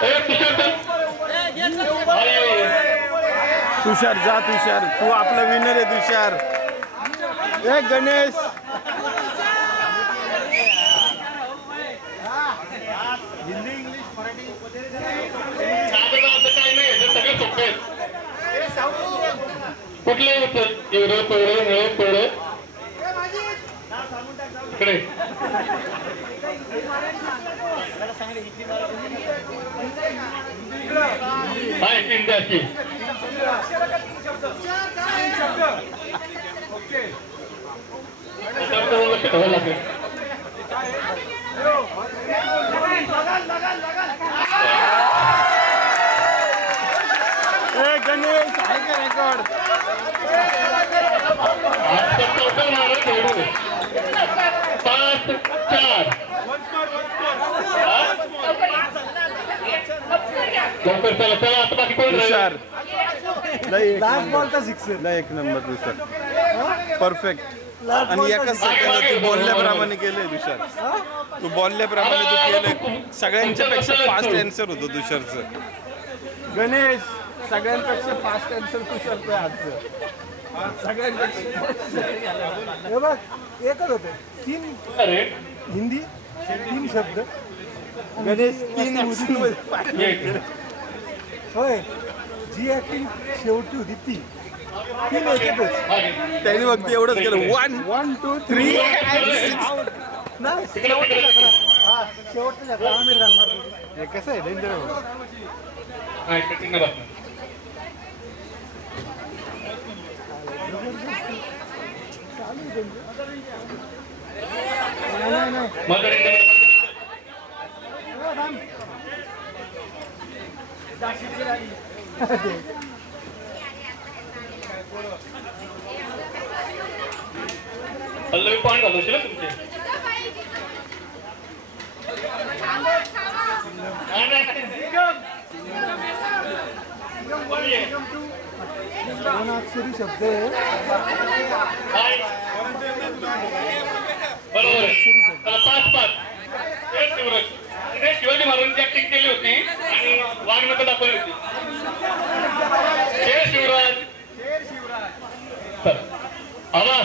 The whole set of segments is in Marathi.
ए, तुषार जा तुषार. तू आपला विनर आहे तुषार. ए गणेश. हे. कुठले एवढं पेवढं निळं पेवढं इकडे. एक ए गणेश आहे का रेकॉर्ड आता चौका मारा खेळू पाच चार हा? लवकर चला चला आता बाकी कोण तुषार राहिलं? लय एक लास्ट नंबर सिक्सर लय एक नंबर तुषार परफेक्ट आणि एका सेकंदात तू बोलल्याप्रमाणे केलंय तुषार तू बोलल्याप्रमाणे तू केलंय. सगळ्यांच्या पेक्षा फास्ट आन्सर होतं तुषारचं गणेश सगळ्यांपेक्षा फास्ट आन्सर तुषारचं आहे आजचं. सगळ्यांपेक्षा हे बघ एकच होते. तीन अरे. हिंदी तीन शब्द. गणेश तीन action मध्ये पाहिजे. एक. होय. जी ऍक्टिंग शेवटची होती ती. तीन याच्यातच. त्यांनी फक्त एवढंच केलं. वन वन टू थ्री नाही शेवटचा झगडा हा शेवटचा झगडा आमिर खान मारतो. हे कसं आहे? डेंजर हा. नाही पल्लवी पॉईंट घालवशील ना तुमचे नाही, नाही, नाही. दोन अक्षरी शब्द आहे काय? बरोबर आहे चला पाच पाच हे शिवराज तिथे शिवाजी महाराजांची ऍक्टिंग केली होती आणि दाखवली होती हे शिवराज आवा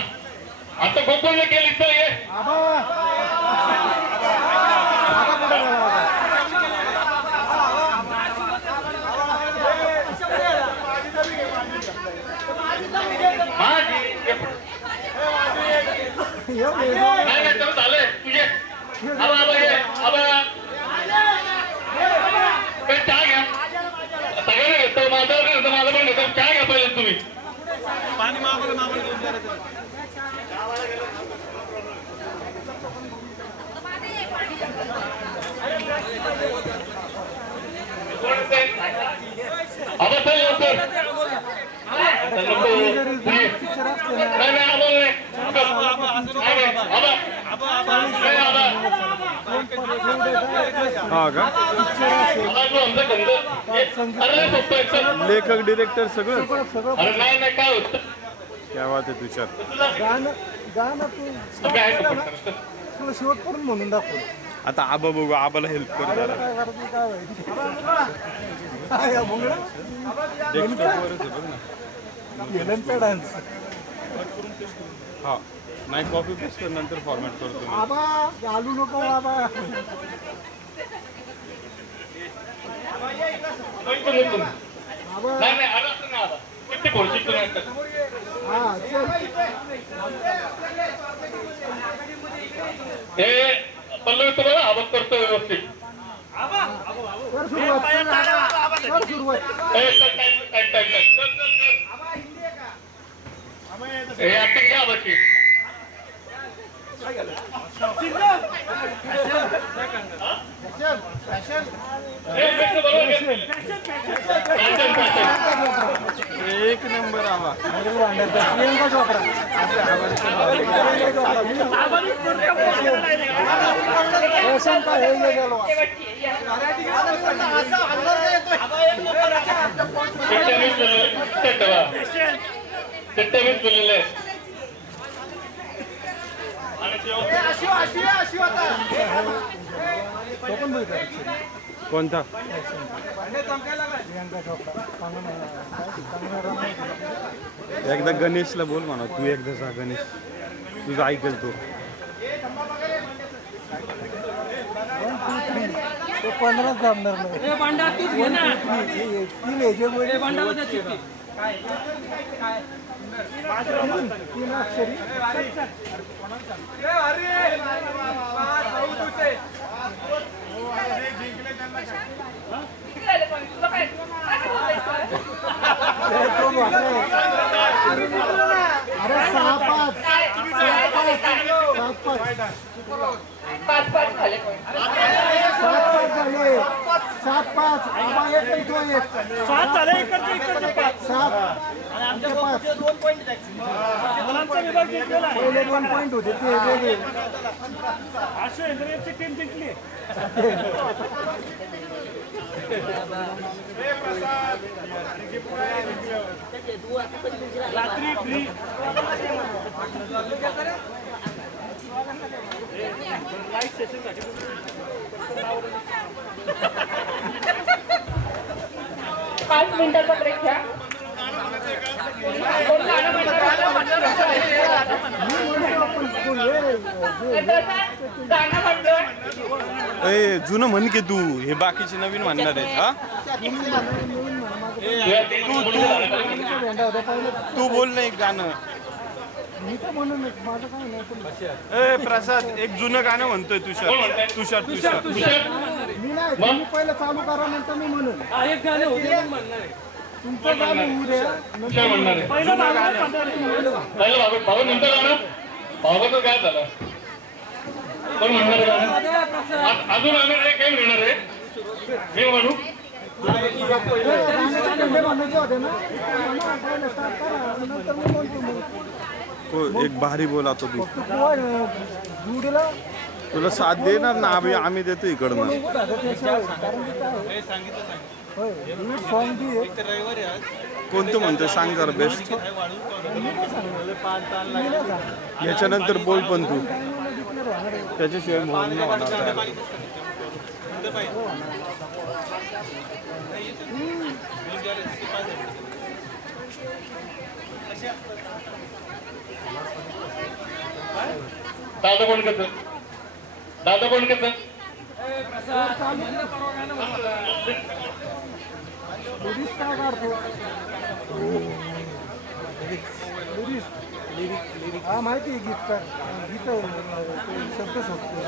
आता गोकुळने केली तर ये आबा आबा कुठे गेला होता? हा जी ये पुढे. हे वेगळं. नाही नाही चल झालंय तुझे आबा आबा ये आबा काय चहा घ्या सगळ्यांना घेतो माझं नाही घेतो माझं पण घेतो चहा घ्या पहिले तुम्ही आबा चल लवकर चल नको. नाही पिक्चर असते ना नाही आबा नाही नाही, नाही, आबा नाही आबा हा का आबा तू आमचा लेखक डिरेक्टर सगळं. सगळं सगळं अरे नाही नाही काय होतं? क्या बात आहे तुषार. गाणं गाणं तू. तुला शेवटपर्यंत म्हणून दाखव आता आबा बघू आबाला हेल्प कर जरा. काय करायचं काय माहिती? काय या मुंगळा? डेस्कटॉपवरच आहे बघ ना. हेलनचा डान्स हा नाही कॉपी पेस्ट कर नंतर फॉर्मॅट करतो मी. आबा घालू नको आबा. इथून, इथून. नाही नाही किती हे पल्लवी तुम्हाला आवाज करतो व्यवस्थित कर सुरुवात कर सुरुवात हे आता टाइम टाइम टाइम टाइम हे ऍक्टिंग घ्या एक नंबर आबा प्रियंका चोप्रा रोशन का हे गेलो बोललेले. चिट्ट्या ठेवा. चिट्ट्या मीच बोललेले. आणि जेव्हा- तो पण बघितला कोणता? एकदा गणेशला बोल म्हणा तू एकदा जा गणेश. तुझं ऐकेल तो. वन टू थ्री ते पंधराच जमणार नाही तीन ह्याच्यामुळे अरे सहा पाच पाच सात पाच पाच पाच झाले सात पाच झाले सात पाच. आबा एक आणि तो एक. सात झाले इकडचे इकडचे पाच. सात. आमचे पाच. दोन पॉईंट मुलांचा विभाग जिंकलेला आहे. पहिले दोन पॉईंट होते ते वेगळे. अशोक इंद्रियची टीम जिंकली. रात्री फ्री पाच मिनिटाचा ब्रेक घ्या. ए जुनं म्हण की तू. हे बाकीचे नवीन म्हणणार आहेत हा? भेंडा होता तू बोल नाही गाणं. ए प्रसाद एक जुनं गाणं म्हणतोय तुषार तुषार. तुषार. मी नाही. तुम्ही पहिलं चालू करा नंतर मी म्हणून. एक गाणं होते म्हणणार आहे. तुमचं चालू होऊ द्या. काय म्हणणार आहे पहिलं नंतर गाणं. काय झालं. कोण म्हणणार आहे गाणं? आ- अजून काय म्हणणार आहे. मी म्हणू गाण्याचे होते ना? म्हणा, पहिलं start करा. नंतर मी म्हणतो को एक भारी बोला तो तू तुला साथ देणार ना? आम्ही आम्ही देतो इकडनं. कोणतं म्हणतो सांग जरा बेस्ट याच्यानंतर बोल पण तू. त्याच्याशिवाय होणार दादा कोण कसं दादा कोण कसं काय हा माहिती आहे गीत काय गीत शब्द शोधतो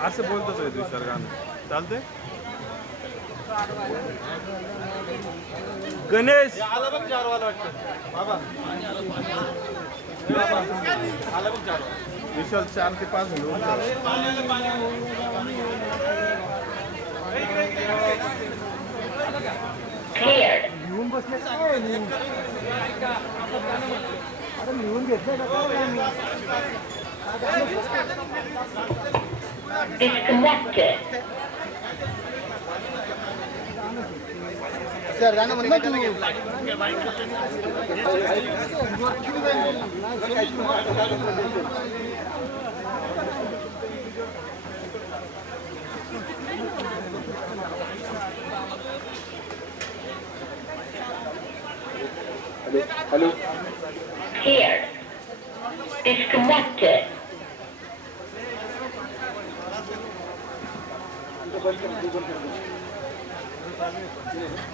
असं बोलतो आहे तुषार गाणं चालतंय? गणेश. विशाल चार ते पाच लिहून बसले काय लिहून. अरे लिहून घेतले का काय आम्ही? Disconnected Cleared.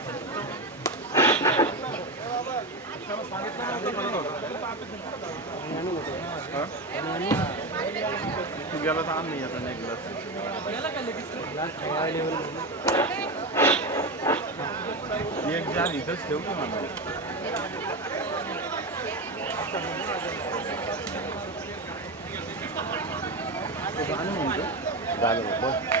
गेला तर आण नाही आता नाही एक जाल इथंच ठेव की मला ते गाणं म्हणतो झालं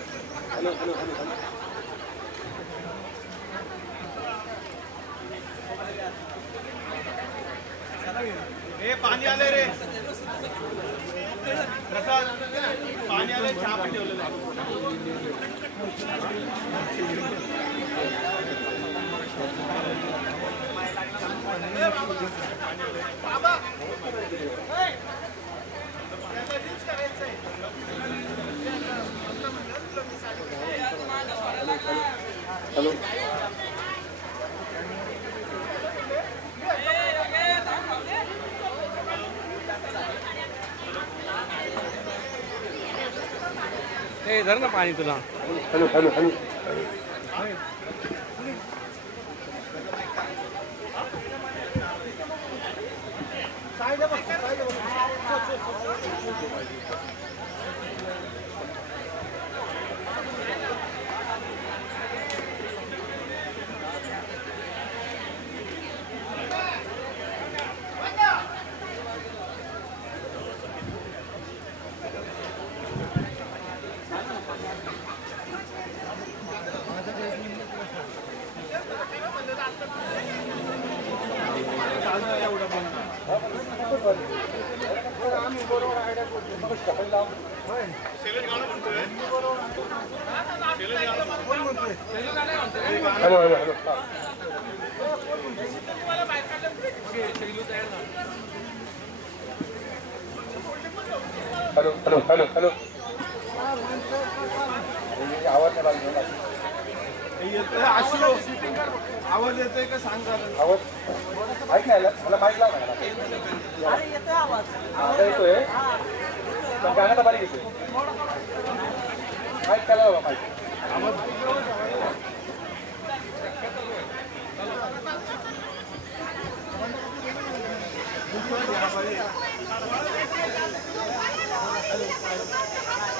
हे पाणी आले रे. प्रसाद पाणी आले चहा पण ठेवलेलं हॅलो ए धर ना पाणी तुला. Hello hello hello. साईड बघ साईड बघ hello hello hello. Hello hello hello hello. आवाज नाही येतोय का सांग. आवाज माहीत नाही आला? मला माहीत लावा. आता येतोय पण गाण्याचा बारीक येतोय माहीत त्याला माहीत hello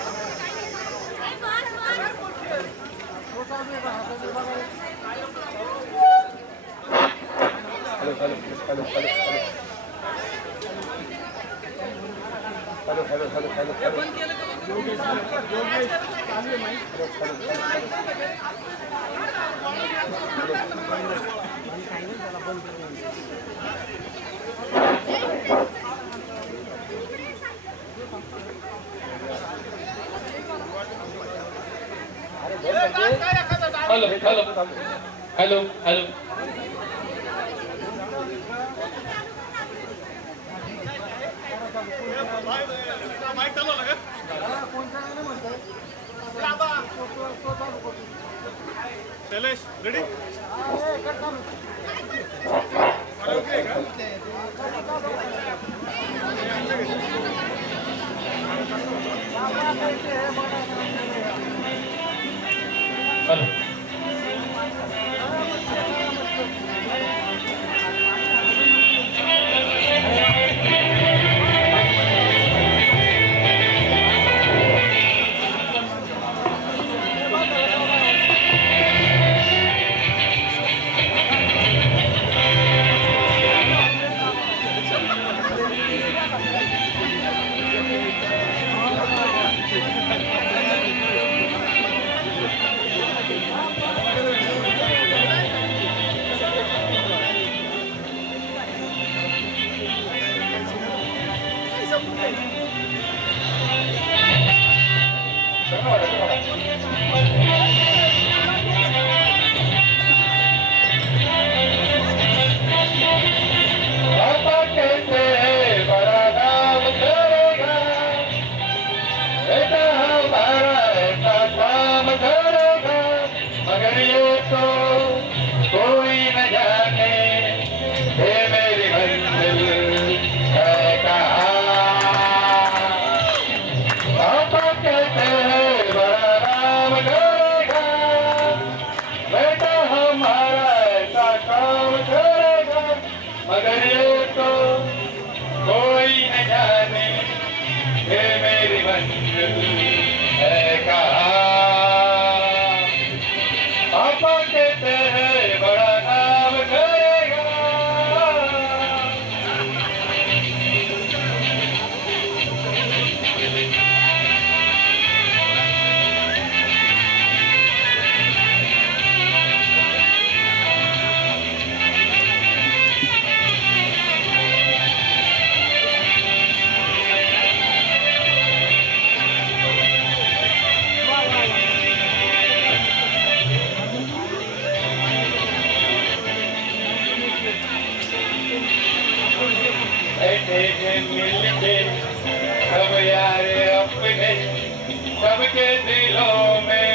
hello hello hello hello hello hello hello hello hello hello hello hello. Shailesh ready yaar apne sab ke dilon mein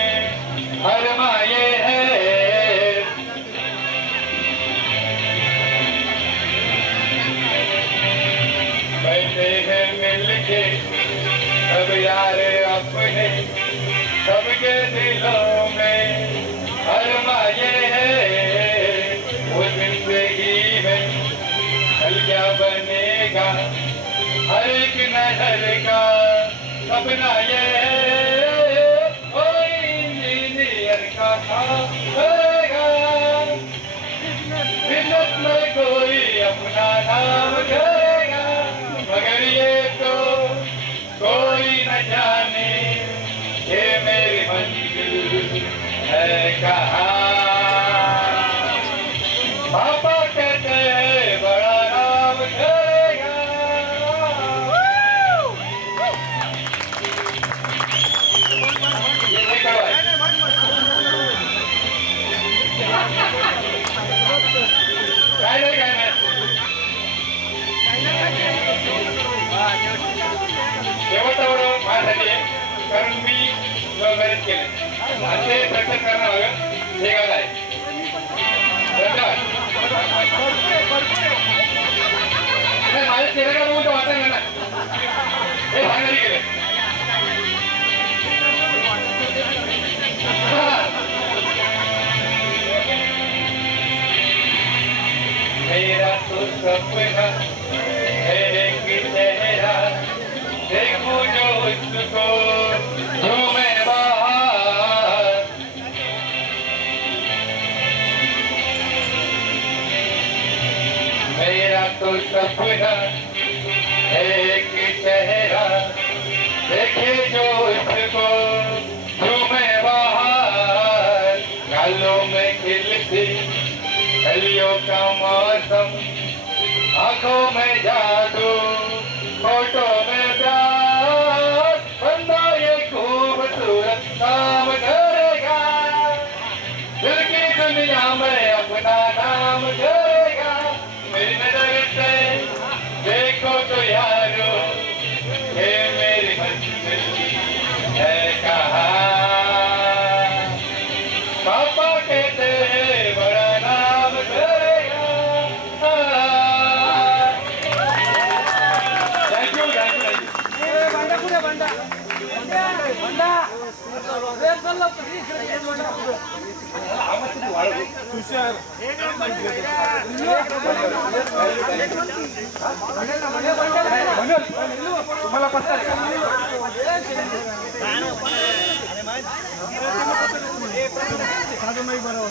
तो सपना एक चेहरा देखे जो इसको झूमे बाहर गालों में खिलती गलियों का मौसम आंखों में जादू फोटो तुम्हाला पत्ता नाही बरोबर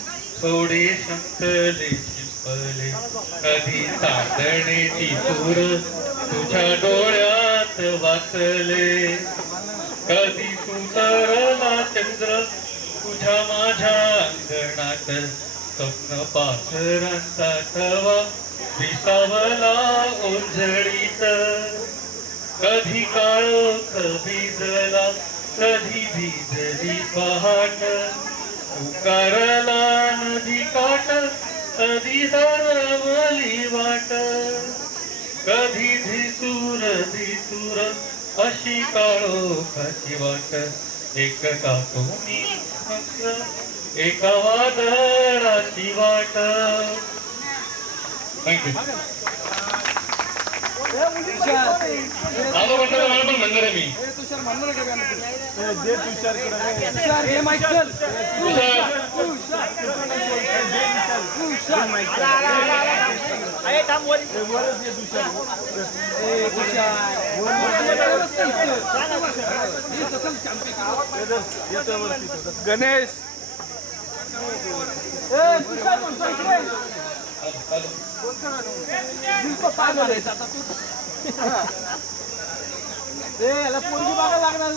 थोडे संतले शिंपले. कधी चांदण्याची सूर तुझ्या डोळ्यात वाचले. कधी सुसरला चंद्र तुझ्या माझ्या अंगणात स्वप्न पाथरांचा तवा दिसावला ओंझळीत कधी काळ जला कधी भिजली पहाट. करला नदी काट कधी हरवली वाट. कधी धिसूर धिसूर अशी काळो काळोखाची वाट. एक काकुनी एका वादराची वाट. थँक्यू नाव म्हणलं मला पण म्हणणार आहे मी. जे तुषार तुषार गणेश याला पोरगी बघायला लागणार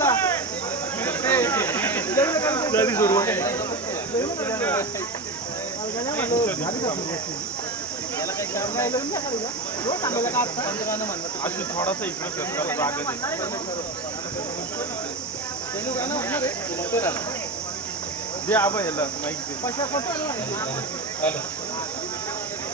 अशी थोडासा इकडे कर, त्याला दे. आबा याला माहिती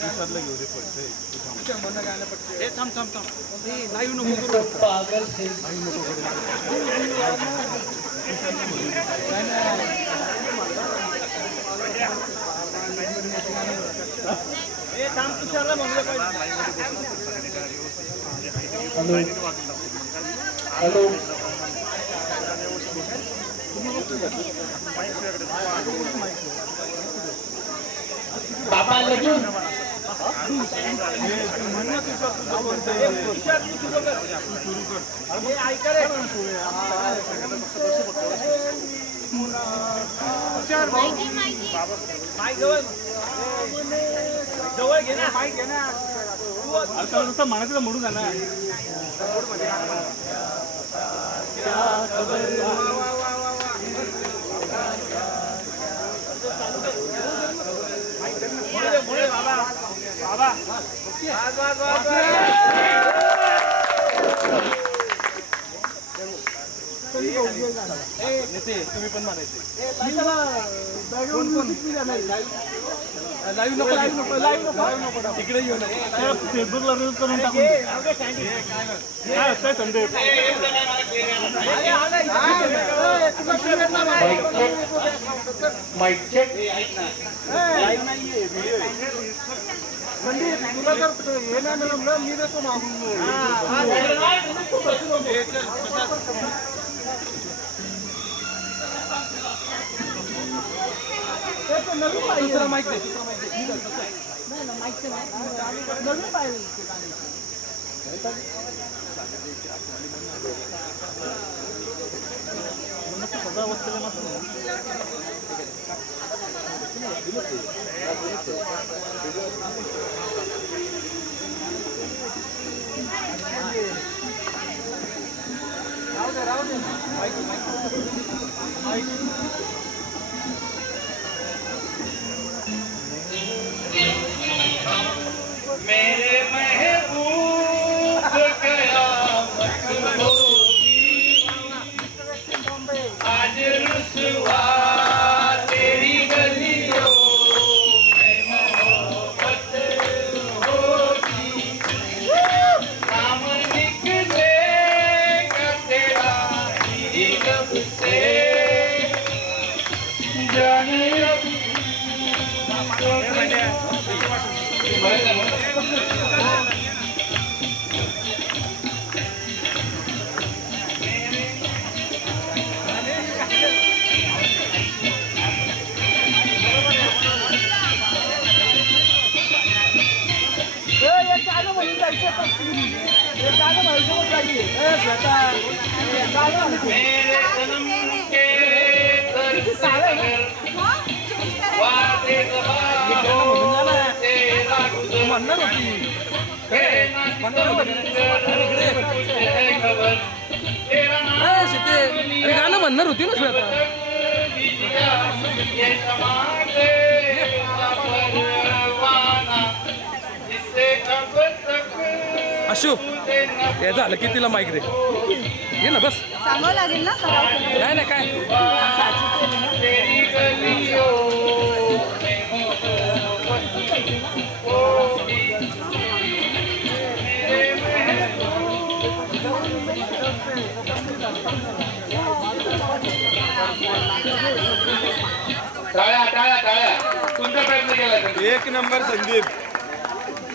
हे? मेरे में- हॅलो हॅलो आता म्हणतोय ना तुषारला घेऊ दे पडतंय हॅलो. बाबा जवळ घे ना माईक घे ना म्हणायचं म्हणून जा ना? तुम्ही पण म्हणायचे लाईव्ह नको लाईव्ह नको लाईव्ह तिकडे येऊ नका फेसबुकला रील करून टाकून काय असतंय माईक चेक तुला जर हे नाही मिळून ना मी देतो मागून दुसरा माईक दे नवीन पाहिजे मेरे मेरे सनम म्हणणार होती गाणं म्हणणार होती ना श्वेता अशू हे झालं की तिला माईक दे. ये ना बस. सांगावं लागेल ना? नाही नाही काय? टाळ्या टाळ्या टाळ्या. तुमचा प्रयत्न केला. एक नंबर संदीप.